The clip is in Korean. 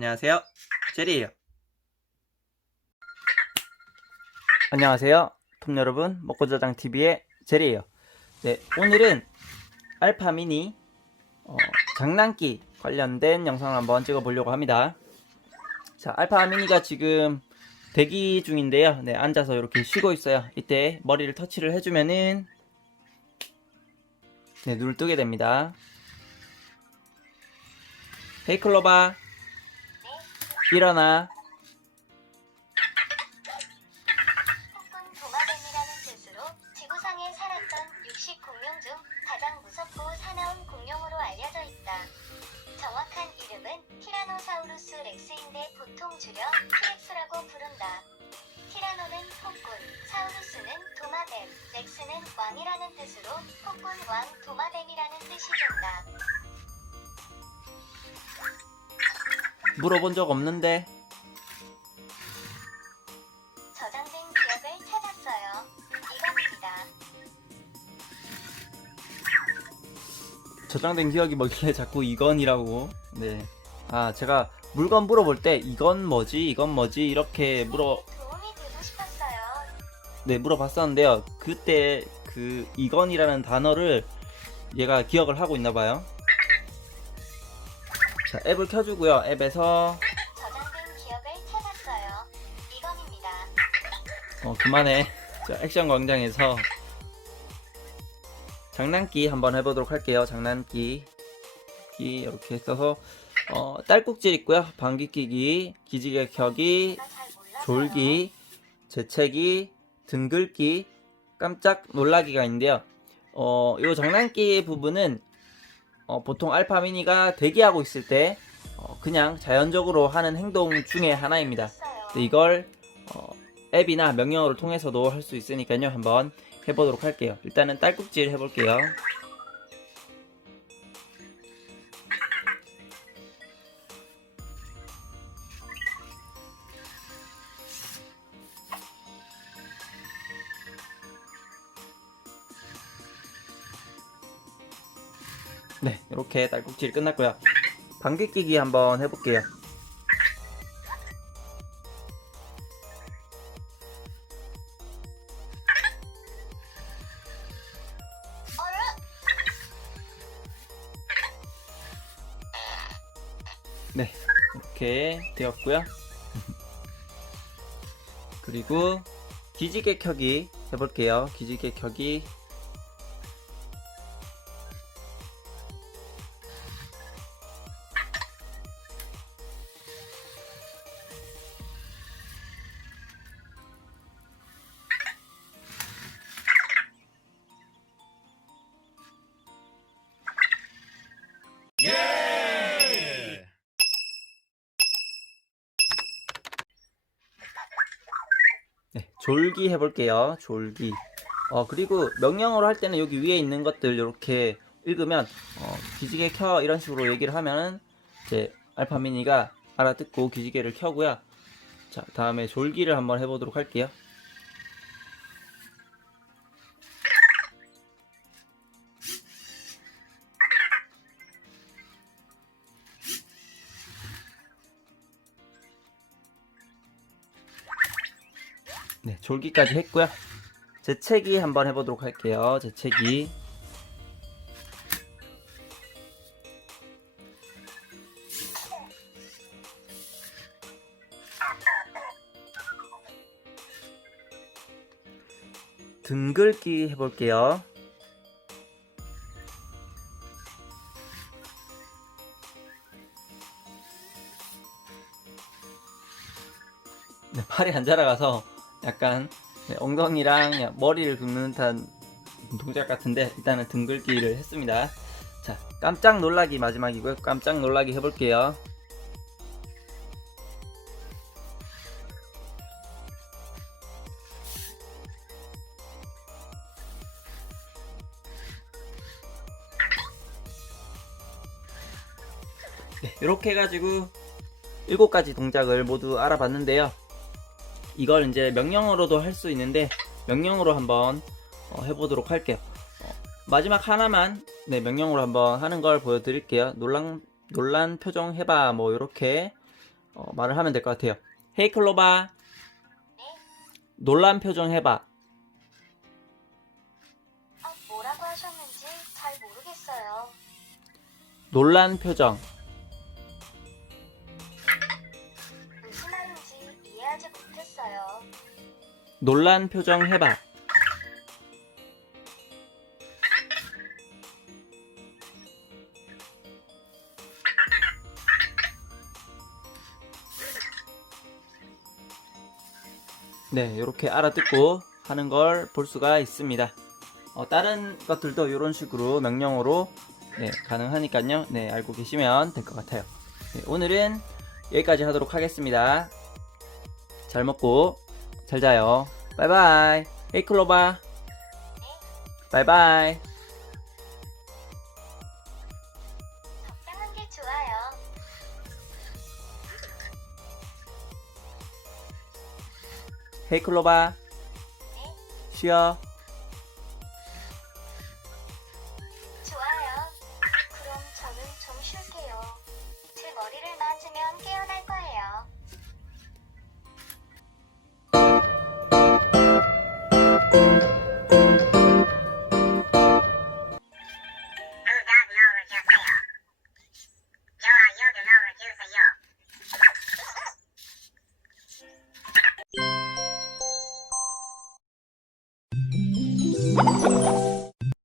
안녕하세요. 제리예요. 안녕하세요. 톰 여러분, 먹고자장 TV의 제리예요. 네, 오늘은 알파 미니 어, 장난기 관련된 영상을 한번 찍어 보려고 합니다. 자, 알파 미니가 지금 대기 중인데요. 네, 앉아서 이렇게 쉬고 있어요. 이때 머리를 터치를 해주면은 네, 눈을 뜨게 됩니다. 헤이 클로바 일어나 폭군 도마뱀이라는 뜻으로 지구상에 살았던 육식 공룡 중 가장 무섭고 사나운 공룡으로 알려져 있다. 정확한 이름은 티라노사우루스 렉스인데 보통 줄여 티렉스라고 부른다. 티라노는 폭군, 사우루스는 도마뱀, 렉스는 왕이라는 뜻으로 폭군 왕 도마뱀이라는 뜻이 된다. 물어본 적 없는데 저장된 기억을 찾았어요. 이겁니다. 저장된 기억이 뭐길래 자꾸 이건이라고 네. 아 제가 물건 물어볼 때 이건 뭐지 이건 뭐지 이렇게 물어 도움이 되고 싶었어요. 네 물어봤었는데요 그때 그 이건이라는 단어를 얘가 기억을 하고 있나 봐요 자 앱을 켜주고요. 앱에서. 저장된 기억을 찾았어요. 이건입니다. 어 그만해. 자 액션 광장에서. 장난기 한번 해보도록 할게요. 장난기. 기 이렇게 써서. 어 딸꾹질 있고요. 방귀 끼기 기지개 켜기 나잘 몰라서요. 졸기, 재채기, 등글기, 깜짝 놀라기가 있는데요. 어, 요 장난기 부분은 어, 보통 알파 미니가 대기하고 있을 때 어, 그냥 자연적으로 하는 행동 중에 하나입니다. 이걸 어, 앱이나 명령어를 통해서도 할 수 있으니까요. 한번 해보도록 할게요. 일단은 딸꾹질 해볼게요. 네, 이렇게 딸꾹질 끝났고요. 방귀 끼기 한번 해볼게요. 네, 이렇게 되었고요. 그리고 기지개 켜기 해볼게요. 기지개 켜기. 네, 졸기 해볼게요. 졸기. 어, 그리고 명령어로 할 때는 여기 위에 있는 것들 이렇게 읽으면, 어, 기지개 켜 이런 식으로 얘기를 하면은, 이제 알파 미니가 알아듣고 기지개를 켜고요. 자, 다음에 졸기를 한번 해보도록 할게요. 졸기까지 했고요. 재채기 한번 해보도록 할게요. 재채기. 등글기 해볼게요. 네, 팔이 안 자라가서 약간 네, 엉덩이랑 머리를 긁는 듯한 동작 같은데 일단은 등글기를 했습니다. 자, 깜짝 놀라기 마지막이고요. 깜짝 놀라기 해볼게요. 네, 이렇게 해가지고 일곱 가지 동작을 모두 알아봤는데요. 이걸 이제 명령어로도 할 수 있는데 명령어로 한번 어, 해보도록 할게요. 어, 마지막 하나만 네, 명령어로 한번 하는 걸 보여드릴게요. 놀란 놀란 표정 해봐 뭐 이렇게 어, 말을 하면 될 것 같아요. 헤이 클로바 네. 놀란 표정 해봐. 아, 뭐라고 하셨는지 잘 모르겠어요. 놀란 표정. 못했어요. 놀란 표정 해봐. 네, 이렇게 알아듣고 하는 걸 볼 수가 있습니다. 어, 다른 것들도 이런 식으로 명령어로 네, 가능하니까요. 네, 알고 계시면 될 것 같아요. 네, 오늘은 여기까지 하도록 하겠습니다. 잘 먹고 잘 자요. 바이바이. 헤이 클로바. 바이바이. 헤이 클로바. 네, 쉬어. 좋아요. 그럼 저는 좀 쉴게요. 제 머리를 만지면 깨어날 거예요.